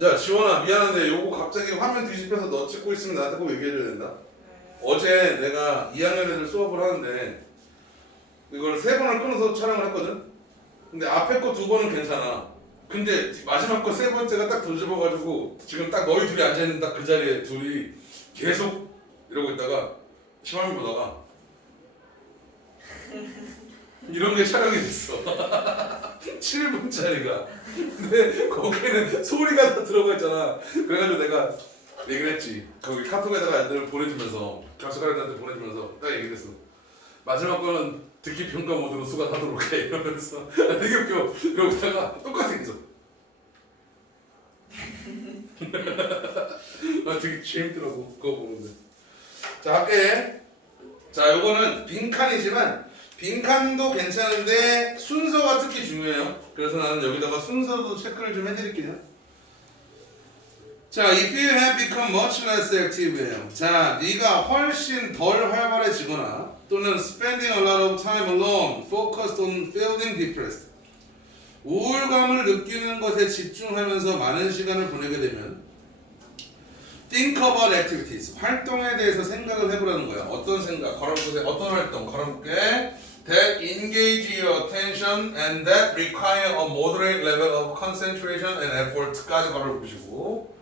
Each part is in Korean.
야 지원아 미안한데 요거 갑자기 화면 뒤집혀서 너 찍고 있으면 나한테 꼭 얘기해줘야 된다. 어제 내가 2학년 애들 수업을 하는데 이걸 세 번을 끊어서 촬영을 했거든. 근데 앞에 거 두 번은 괜찮아. 근데 마지막 거 세 번째가 딱 뒤집어가지고 지금 딱 너희 둘이 앉아 있는 딱 그 자리에 둘이 계속 이러고 있다가 시화면 보다가 이런 게 촬영이 됐어. 7분짜리가. 근데 거기는 소리가 다 들어가 있잖아. 그래가지고 내가 얘기를 했지. 거기 카톡에다가 애들 보내주면서 교수가들한테 보내주면서 딱 얘기를 했어. 마지막 거는 듣기 평가 모드로 수강하도록 해 이러면서 아, 되게 웃겨. 이러고 있다가 똑같이 했어. 아 되게 재밌더라고 그거 보는데. 자 할게. 자 요거는 빈칸이지만 빈칸도 괜찮은데 순서가 특히 중요해요. 그래서 나는 여기다가 순서도 체크를 좀 해드릴게요. 자, if you have become much less active예요. 자, 네가 훨씬 덜 활발해지거나 또는 spending a lot of time alone, focused on feeling depressed. 우울감을 느끼는 것에 집중하면서 많은 시간을 보내게 되면 think about activities. 활동에 대해서 생각을 해보라는 거야. 어떤 생각? 걸어보세요. 어떤 활동? 걸어볼게. That engage your attention and that require a moderate level of concentration and effort까지 걸어보시고.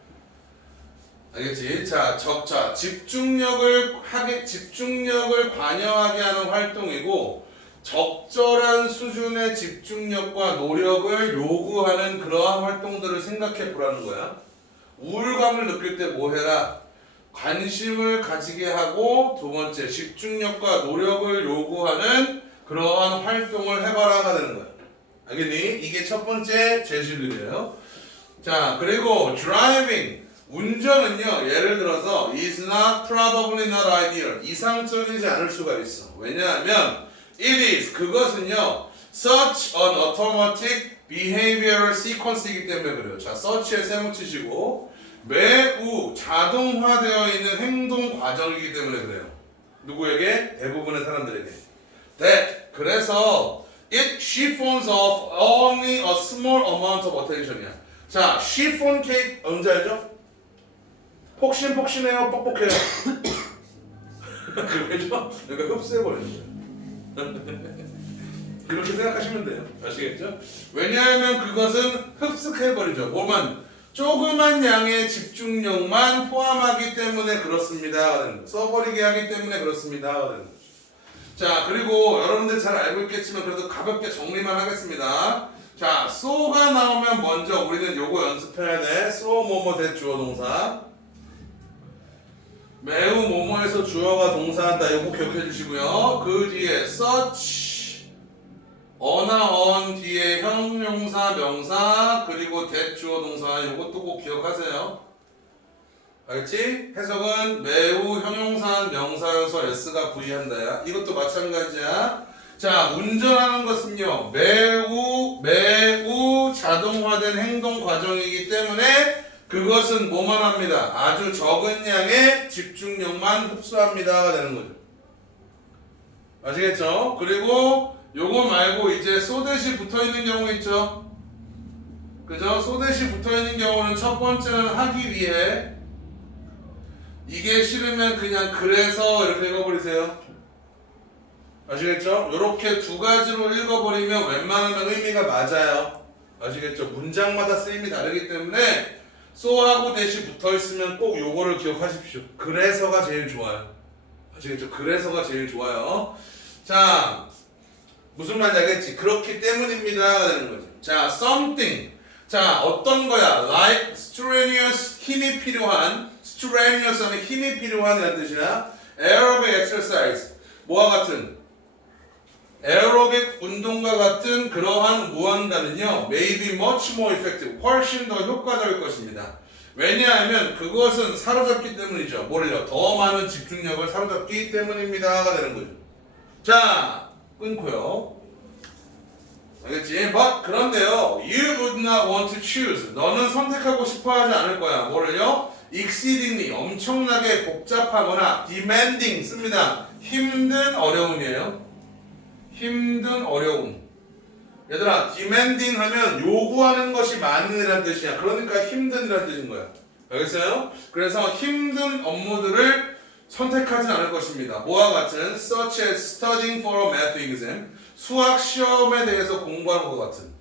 알겠지? 자, 적자. 집중력을 하게, 집중력을 관여하게 하는 활동이고, 적절한 수준의 집중력과 노력을 요구하는 그러한 활동들을 생각해 보라는 거야. 우울감을 느낄 때 뭐 해라? 관심을 가지게 하고 두 번째 집중력과 노력을 요구하는 그러한 활동을 해봐라가 되는 거야. 알겠니? 이게 첫 번째 제시들이에요. 자 그리고 driving 운전은요 예를 들어서 is not probably not ideal 이상적이지 않을 수가 있어. 왜냐하면 it is 그것은요 such an automatic behavioral sequence이기 때문에 그래요. 자 such에 세모 치시고 매우 자동화되어 있는 행동 과정이기 때문에 그래요. 누구에게? 대부분의 사람들에게. That 그래서 it chiffons off only a small amount of attention이야. 자, chiffon 케이크 언제 알죠? 폭신폭신해요, 뻑뻑해요. 그거죠? 그러니까 흡수해버리는 거예요. 그렇게 생각하시면 돼요. 아시겠죠? 왜냐하면 그것은 흡수해버리죠. 뭐만 조그만 양의 집중력만 포함하기 때문에 그렇습니다. 써버리게 하기 때문에 그렇습니다. 자 그리고 여러분들 잘 알고 있겠지만 그래도 가볍게 정리만 하겠습니다. 자 so가 나오면 먼저 우리는 요거 연습해야 돼. so 뭐뭐 대 주어 동사. 매우 뭐뭐에서 주어가 동사한다. 요거 기억해 주시고요. 그 뒤에 such 어나 언 뒤에 형용사 명사 그리고 대 주어 동사 요것도 꼭 기억하세요. 알겠지? 해석은 매우 형용사 명사여서 s가 부의한다야. 이것도 마찬가지야. 자, 운전하는 것은요. 매우 매우 자동화된 행동 과정이기 때문에 그것은 뭐만 합니다. 아주 적은 양의 집중력만 흡수합니다가 되는 거죠. 아시겠죠? 그리고 요거 말고 이제 소댓이 붙어 있는 경우 있죠. 그죠? 소댓이 붙어 있는 경우는 첫 번째는 하기 위해 이게 싫으면 그냥 그래서 이렇게 읽어버리세요. 아시겠죠? 이렇게 두 가지로 읽어버리면 웬만하면 의미가 맞아요. 아시겠죠? 문장마다 쓰임이 다르기 때문에 소하고 대시 붙어 있으면 꼭 요거를 기억하십시오. 그래서가 제일 좋아요. 아시겠죠? 그래서가 제일 좋아요. 자, 무슨 말인지 알겠지? 그렇기 때문입니다가 되는 거죠. 자, something. 자, 어떤 거야? Like strenuous 힘이 필요한 strenuous 하면 힘이 필요한 이라는 뜻이야. aerobic exercise. 뭐와 같은? 에어로빅 운동과 같은 그러한 무언가는요, may be much more effective, 훨씬 더 효과적일 것입니다. 왜냐하면 그것은 사로잡기 때문이죠. 뭐를요? 더 많은 집중력을 사로잡기 때문입니다가 되는 거죠. 자, 끊고요. 알겠지? But 그런데요, you would not want to choose. 너는 선택하고 싶어하지 않을 거야. 뭐를요? Exceedingly 엄청나게 복잡하거나 demanding 씁니다. 힘든 어려움이에요. 힘든 어려움. 얘들아 demanding 하면 요구하는 것이 많은 이란 뜻이야 그러니까 힘든 이란 뜻인 거야 알겠어요? 그래서 힘든 업무들을 선택하지 않을 것입니다 뭐와 같은 such as studying for a math exam 수학 시험에 대해서 공부하는 것 같은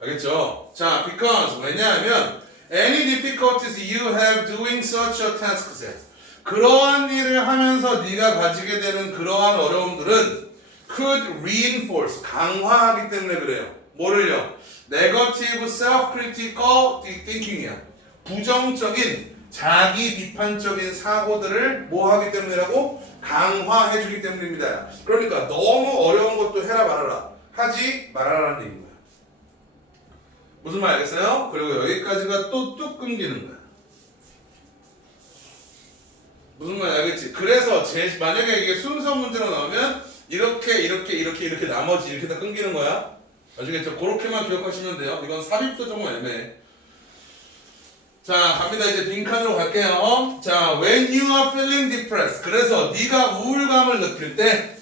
알겠죠? 자 because 왜냐하면 any difficulties you have doing such a task set 그러한 일을 하면서 네가 가지게 되는 그러한 어려움들은 could reinforce 강화하기 때문에 그래요. 뭐를요? negative self-critical thinking이야. 부정적인 자기 비판적인 사고들을 뭐 하기 때문이라고 강화해 주기 때문입니다. 그러니까 너무 어려운 것도 해라 말아라 하지 말아라는 거야. 무슨 말 알겠어요? 그리고 여기까지가 또 뚝 끊기는 거야. 무슨 말인지 알겠지? 그래서 제 만약에 이게 순서 문제로 나오면 이렇게 이렇게 이렇게 이렇게 나머지 이렇게 다 끊기는 거야. 아시겠죠? 그렇게만 기억하시면 돼요. 이건 삽입도 조금 애매해. 자 갑니다 이제 빈칸으로 갈게요. 자 when you are feeling depressed 그래서 네가 우울감을 느낄 때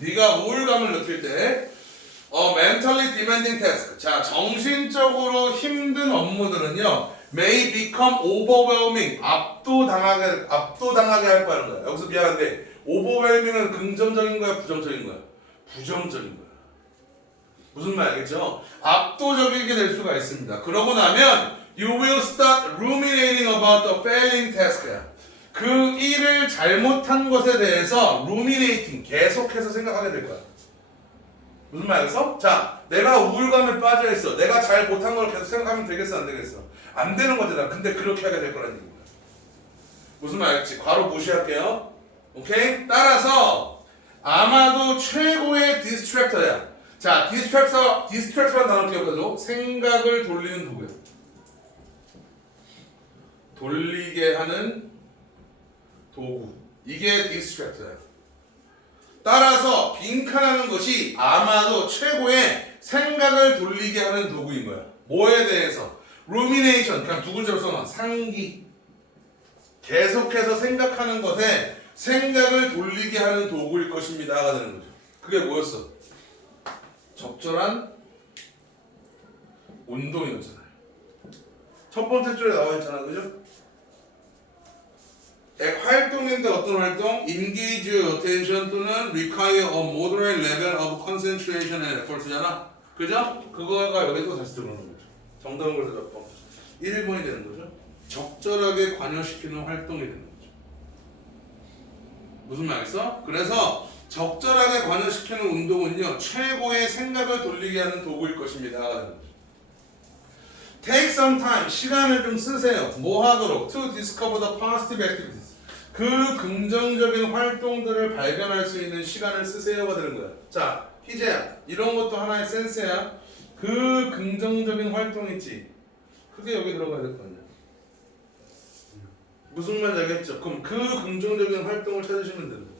네가 우울감을 느낄 때 어, mentally demanding task. 자, 정신적으로 힘든 업무들은요, may become overwhelming. 압도당하게, 압도당하게 할 거라는 거야. 여기서 미안한데, overwhelming은 긍정적인 거야, 부정적인 거야? 부정적인 거야. 무슨 말 알겠죠? 압도적이게 될 수가 있습니다. 그러고 나면, you will start ruminating about the failing task야. 그 일을 잘못한 것에 대해서 ruminating, 계속해서 생각하게 될 거야. 무슨 말이겠어? 자, 내가 우울감에 빠져 있어. 내가 잘 못한 걸 계속 생각하면 되겠어, 안 되겠어? 안 되는 거잖아. 근데 그렇게 하게 될 거라는 얘기야. 무슨 말이겠지? 괄호 무시할게요. 오케이? 따라서 아마도 최고의 디스트랙터야. 자, 디스트랙터, 디스트랙터라는 단어 기억해줘. 생각을 돌리는 도구야. 돌리게 하는 도구. 이게 디스트랙터야. 따라서 빈칸하는 것이 아마도 최고의 생각을 돌리게 하는 도구인 거야. 뭐에 대해서? rumination 그냥 두 글자로 써놔. 상기. 계속해서 생각하는 것에 생각을 돌리게 하는 도구일 것입니다가 되는 거죠. 그게 뭐였어? 적절한 운동이었잖아요. 첫 번째 줄에 나와 있잖아, 그죠? 액 활동인데 어떤 활동? Engage attention 또는 require a moderate level of concentration and effort잖아. 그죠? 그거가 여기서 다시 들어오는 거죠. 정답은 그래서 몇 번? 1번이 되는 거죠. 적절하게 관여시키는 활동이 되는 거죠. 무슨 말이겠어? 그래서 적절하게 관여시키는 운동은요 최고의 생각을 돌리게 하는 도구일 것입니다. Take some time 시간을 좀 쓰세요. 뭐 하도록? To discover the positive activities. 그 긍정적인 활동들을 발견할 수 있는 시간을 쓰세요가 되는 거야. 자, 희재야, 이런 것도 하나의 센스야. 그 긍정적인 활동 있지. 그게 여기 들어가야 될 거 아니야. 무슨 말인지 알겠죠? 그럼 그 긍정적인 활동을 찾으시면 되는 거야.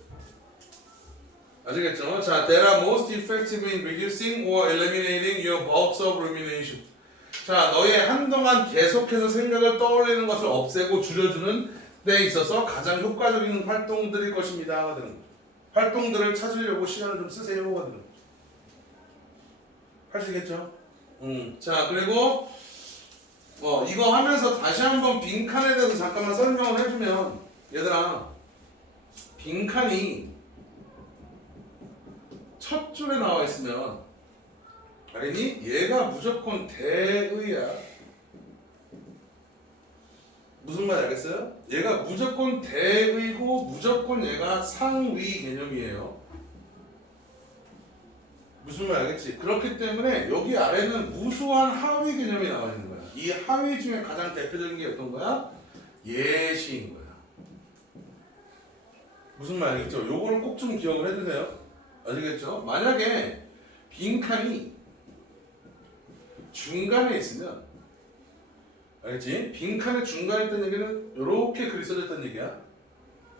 아시겠죠? 자, that are most effective in reducing or eliminating your bouts of rumination. 자, 너의 한동안 계속해서 생각을 떠올리는 것을 없애고 줄여주는 데 있어서 가장 효과적인 활동들일 것입니다. 거죠. 활동들을 찾으려고 시간을 좀 되는 거죠. 하시겠죠? 음. 자, 그리고 어, 이거 하면서 다시 한번 빈칸에 대해서 잠깐만 설명을 해주면 얘들아 빈칸이 첫 줄에 나와 있으면 알겠니? 얘가 무조건 대의야. 무슨 말 알겠어요? 얘가 무조건 대의고 무조건 얘가 상위 개념이에요. 무슨 말 알겠지? 그렇기 때문에 여기 아래는 무수한 하위 개념이 나와 있는 거야. 이 하위 중에 가장 대표적인 게 어떤 거야? 예시인 거야. 무슨 말 알겠죠? 요거를 꼭 좀 기억을 해주세요. 아시겠죠? 만약에 빈칸이 중간에 있으면 알겠지? 빈칸의 중간에 있다는 얘기는 이렇게 글이 써졌다는 얘기야.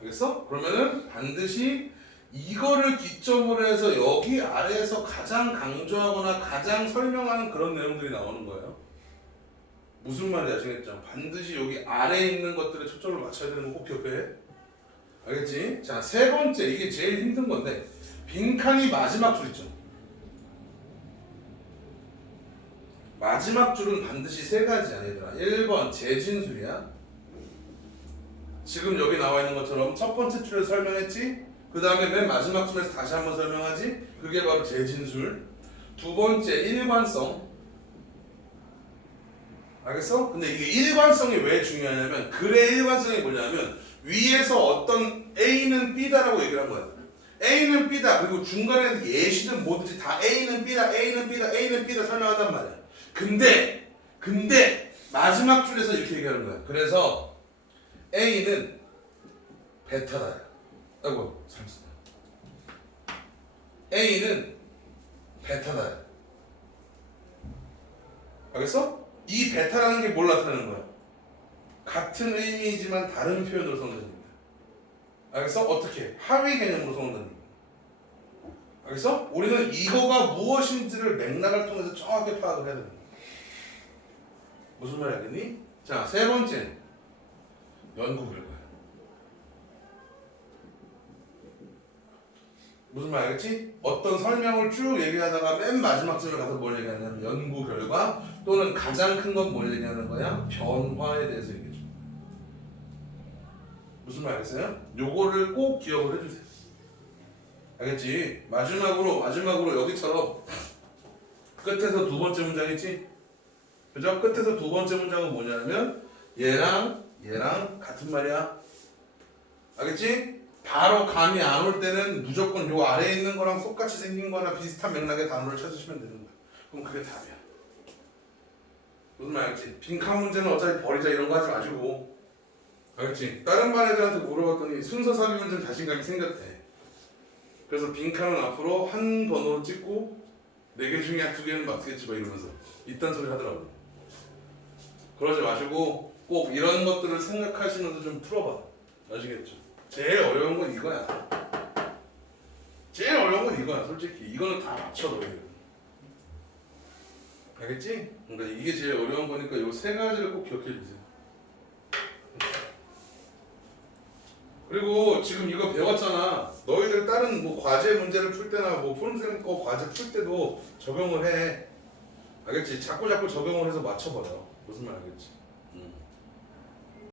알겠어? 그러면은 반드시 이거를 기점으로 해서 여기 아래에서 가장 강조하거나 가장 설명하는 그런 내용들이 나오는 거예요. 무슨 말인지 아시겠죠? 반드시 여기 아래에 있는 것들에 초점을 맞춰야 되는 거꼭 기억해. 알겠지? 자, 세 번째 이게 제일 힘든 건데 빈칸이 마지막 줄 있죠. 마지막 줄은 반드시 세 가지야 얘들아 1번 재진술이야. 지금 여기 나와 있는 것처럼 첫 번째 줄에서 설명했지? 그 다음에 맨 마지막 줄에서 다시 한번 설명하지? 그게 바로 재진술. 두 번째 일관성. 알겠어? 근데 이게 일관성이 왜 중요하냐면 글의 일관성이 뭐냐면 위에서 어떤 A는 B다라고 얘기를 한 거야. A는 B다. 그리고 중간에 예시든 뭐든지 다 A는 B다 A는 B다 A는 B다 설명한단 말이야 근데 근데 마지막 줄에서 이렇게 얘기하는 거야 그래서 A는 베타다 아이고 잘못했다 A는 베타다 알겠어? 이 베타라는 게 뭘 나타내는 거야? 같은 의미이지만 다른 표현으로 써놓습니다 알겠어? 어떻게? 하위 개념으로 써놓는다 알겠어? 우리는 이거가 무엇인지를 맥락을 통해서 정확히 파악을 해야 된다. 무슨 말 알겠니? 자, 세 번째. 연구 결과야. 무슨 말 알겠지? 어떤 설명을 쭉 얘기하다가 맨 마지막 줄에 가서 뭘 얘기하냐면 연구 결과 또는 가장 큰 건 뭘 얘기하는 거야? 변화에 대해서 얘기해 줘. 무슨 말 알겠어요? 요거를 꼭 기억을 해주세요. 알겠지? 마지막으로 마지막으로 여기처럼 끝에서 두 번째 문장 있지? 그죠? 끝에서 두 번째 문장은 뭐냐면 얘랑 얘랑 같은 말이야. 알겠지? 바로 감이 안 올 때는 무조건 요 아래에 있는 거랑 똑같이 생긴 거나 비슷한 맥락의 단어를 찾으시면 되는 거야. 그럼 그게 답이야. 무슨 말 알겠지? 빈칸 문제는 어차피 버리자 이런 거 하지 마시고 알겠지? 다른 반 애들한테 물어봤더니 순서 삽입 문제는 자신감이 생겼대. 그래서 빈칸은 앞으로 한 번호로 찍고 네 개 중에 두 개는 맞겠지 막 이러면서 이딴 소리 하더라고. 그러지 마시고 꼭 이런 것들을 생각하시면서 좀 풀어봐. 아시겠죠? 제일 어려운 건 이거야. 제일 어려운 건 이거야, 솔직히. 이거는 다 맞춰 너희. 알겠지? 그러니까 이게 제일 어려운 거니까 이 세 가지를 꼭 기억해 주세요. 그리고 지금 이거 배웠잖아. 너희들 다른 뭐 과제 문제를 풀 때나 뭐 폰생 거 과제 풀 때도 적용을 해. 알겠지? 자꾸 자꾸 적용을 해서 맞춰버려. 무슨 말 알겠지?